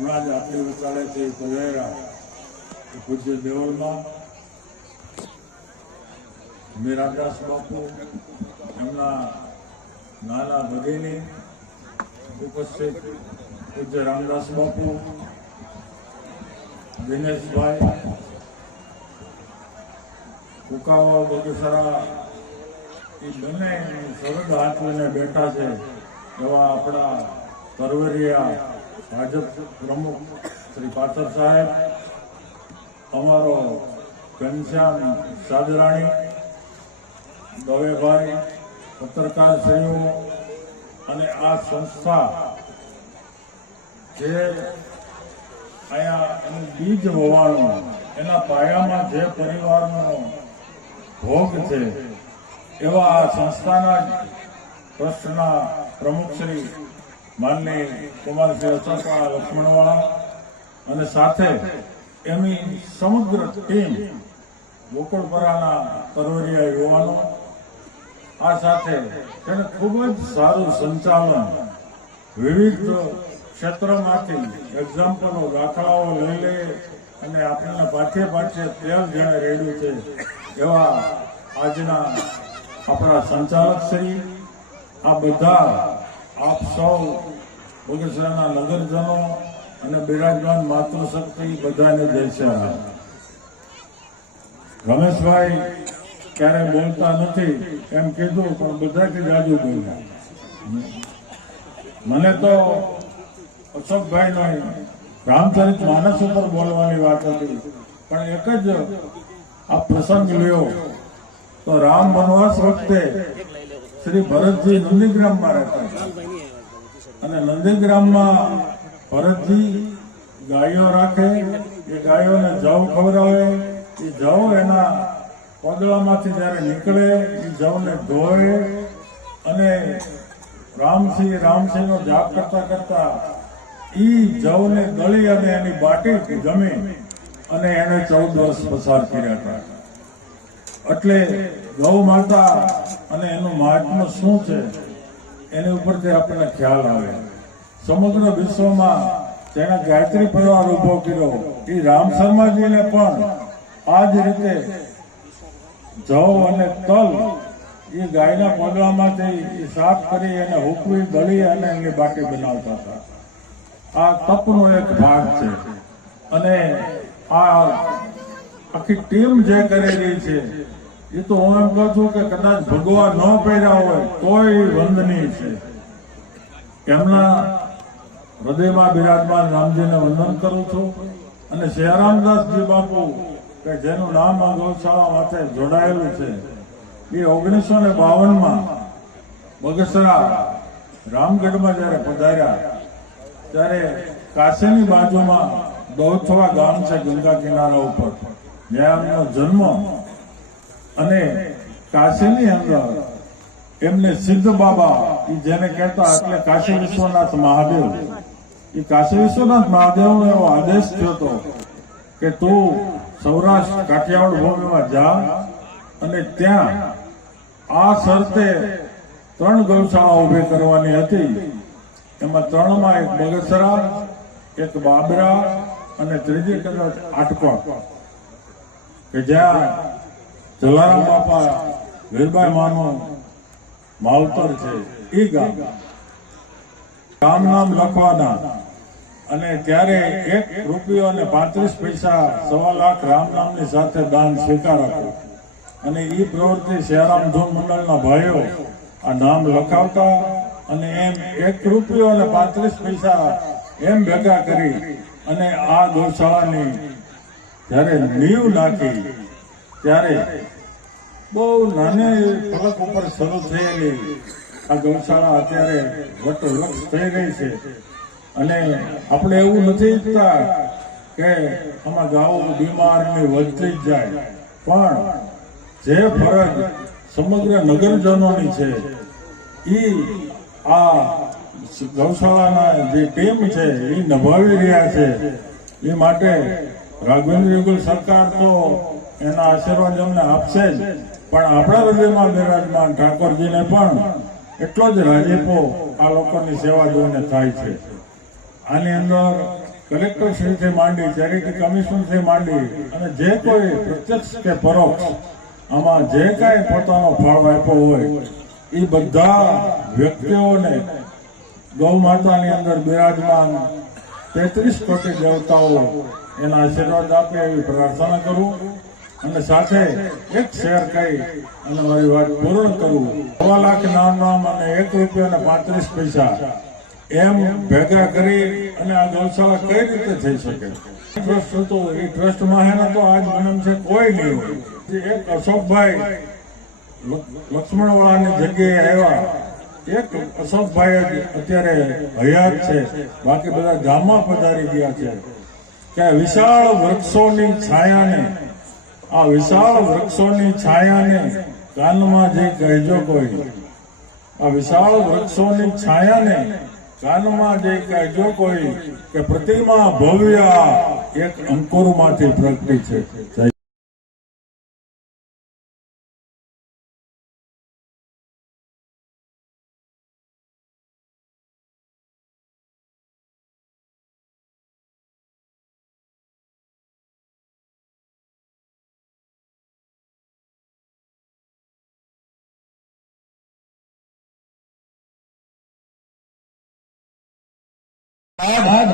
હમણાં જ આપણી વચાળેથી પધાર્યા પૂજ્ય દેવલમાં મીરાદાસ બાપુ, એમના નાના ભગીની ઉપસ્થિત પૂજ્ય રામદાસ બાપુ, દિનેશભાઈ, કુકાવા બગસરા, એ બંને સરદ હાથ લઈને બેઠા છે એવા આપણા કરવરિયા ભાજપ પ્રમુખ શ્રી પાથર સાહેબ, અમારો ઘનશ્યામ સાદરાણી, દવેભાઈ, પત્રકાર શ્રીઓ અને આ સંસ્થા જે અહીંયા એનું બીજ હોવાનું, એના પાયામાં જે પરિવારનો ભોગ છે એવા આ સંસ્થાના ટ્રસ્ટના પ્રમુખ શ્રી માનની કુમારશ્રી અચંપા લક્ષ્મણવાળા અને સાથે એમની સમગ્ર ટીમ ગોકુળપરાના કરવરિયા યુવાનો, આ સાથે તેને ખૂબ જ સારું સંચાલન, વિવિધ ક્ષેત્રમાંથી એક્ઝામ્પલો, દાખલાઓ લઈ લે અને આપણને પાઠ્ય તેલ જેણે રેડ્યું છે એવા આજના આપણા સંચાલક શ્રી, આ બધા આપ સૌ બગસરાના નગરજનો અને બિરાજમાન માતૃશક્તિ બધાને જય શ્રી રામ. રમેશભાઈ ક્યારે બોલતા નથી એમ કીધું, પણ બધાથી જાજુ બોલ્યા. મને તો અશોકભાઈનો રામચરિત માનસ ઉપર બોલવાની વાત હતી, પણ એક જ આ પ્રસંગ લ્યો તો રામ વનવાસ વખતે શ્રી ભરતજી નંદીગ્રામમાં રહેતા અને નંદીગ્રામમાં ભરતજી ગાયો રાખે, એ ગાયોને જવ ખવડાવે, એ જવ એના પગલામાંથી જ્યારે નીકળે એ જવને ધોવે અને રામસિંહનો જાપ કરતા કરતા ઈ જવને દળી અને એની બાટી જમી અને એને 14 વર્ષ પસાર કર્યા હતા. એટલે ગૌ માતા અને એનું મહાત્મ્ય શું છે એની ઉપરથી આપણને ખ્યાલ આવે. સમગ્ર વિશ્વમાં તેણે ગાયત્રી પરિવાર ઉભો કર્યો. એ રામ શર્માજીને પણ આ જ રીતે જવ અને તલ એ ગાયના પગલામાંથી સાફ કરી અને હુકવી દળી અને એની બાટી બનાવતા હતા. આ તપનો એક ભાગ છે અને આ આખી ટીમ જે કરેલી છે એ તો હું એમ કહું છું કે કદાચ ભગવાન ન પહેર્યા હોય તોય વંદનીય છે. એમના હૃદયમાં બિરાજમાન રામજીને વંદન કરું છું અને શિયારામદાસજી બાપુ કે જેનું નામ આ ગૌશાળા માટે જોડાયેલું છે, એ 1952માં બગસરા રામગઢમાં જયારે પધાર્યા ત્યારે કાશીની બાજુમાં દૌથવા ગામ છે, ગંગા કિનારા ઉપર, જ્યાં એમનો જન્મ, અને કાશીની અંદર એમને સિદ્ધ બાબા જેને કહેતા, એટલે કાશી વિશ્વનાથ મહાદેવ, એ કાશી વિશ્વનાથ મહાદેવનો એવો આદેશ થયો હતો કે તું સૌરાષ્ટ્ર કાઠિયાવાડ ભૂમિમાં જા અને ત્યાં આ શરતે 3 ગૌશાળા ઉભી કરવાની હતી. એમાં 3માં એક બગસરા, એક બાબરા અને ત્રીજી કદાચ આટપા, કે જ્યાં જલારામ બાપા વીરબાઈ માનું માવતર છે. એ ગામ નામ લખવાના અને ત્યારે 1 રૂપિયો અને 35 પૈસા 1.25 લાખ રામ નામની સાથે દાન સ્વીકારાતું અને એ પ્રવૃત્તિ શિયારામ ધૂન મંડળના ભાઈઓ આ નામ લખાવતા અને એમ 1 રૂપિયો અને 35 પૈસા એમ ભેગા કરી અને આ ગૌશાળાની જ્યારે નીવ નાખી ત્યારે બહુ નાની ફલક ઉપર શરૂ થયેલી આ ગૌશાળા અત્યારે વટવૃક્ષ થઈ રહી છે. અને આપણે એવું નથી ઈચ્છતા કે આમાં ગાઉ બીમારની વધતી જ જાય, પણ જે ફરજ સમગ્ર નગરજનોની છે એ આ ગૌશાળાના જે ટીમ છે એ નિભાવી રહ્યા છે. એ માટે રાઘવેન્દ્ર યુગલ સરકાર તો એના આશીર્વાદ અમને આપશે જ, પણ આપણા હૃદયમાં બિરાજમાન ઠાકોરજીને પણ એટલો જ રાજીપો આ લોકોની સેવા જોઈને થાય છે. આની અંદર કલેક્ટરશ્રીથી માંડી ચેરિટી કમિશનરથી માંડી અને જે કોઈ પ્રત્યક્ષ કે પરોક્ષ આમાં જે કાંઈ પોતાનો ફાળો આપ્યો હોય એ બધા વ્યક્તિઓને ગૌ માતાની અંદર બિરાજમાન 33 કોટી દેવતાઓ એના આશીર્વાદ આપે એવી પ્રાર્થના કરું અને સાથે એક શેર કહી અને મારી વાત પૂર્ણ કરું. 1.25 લાખ નામ અને ₹1.35 એમ ભેગા કરી અને આ ગૌશાળા કઈ રીતે થઈ શકે? ટ્રસ્ટ હતો એ ટ્રસ્ટમાં હે ને તો આજ ગણમ છે કોઈ નહીં હોય. એક અશોકભાઈ લક્ષ્મણવાળાની જગ્યાએ આવ્યા. એક અશોકભાઈ જ અત્યારે હયાત છે, બાકી બધા ગામમાં પધારી ગયા છે. કે વિશાળ વૃક્ષોની છાયાને કાનમાં જે કહેજો કોઈ, આ વિશાળ વૃક્ષોની છાયાને કાનમાં જે કહેજો કોઈ કે પ્રતિમા ભવ્ય એક અંકુરમાંથી પ્રગટી છે.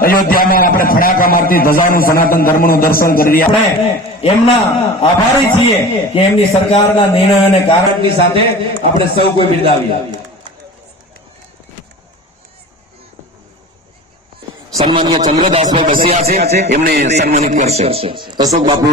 અયોધ્યામાં આપણે ફડાકા મારતી ધજાનું સનાતન ધર્મનું દર્શન કરી આપણે એમના આભારી છીએ કે એમની સરકારના નિર્ણય અને કારણની સાથે આપણે સૌ કોઈ બિરદાવીએ. સન્માનીય ચંદ્રદાસભાઈ બસિયા છે, એમને સન્માનિત કરશે. અશોક બાપુ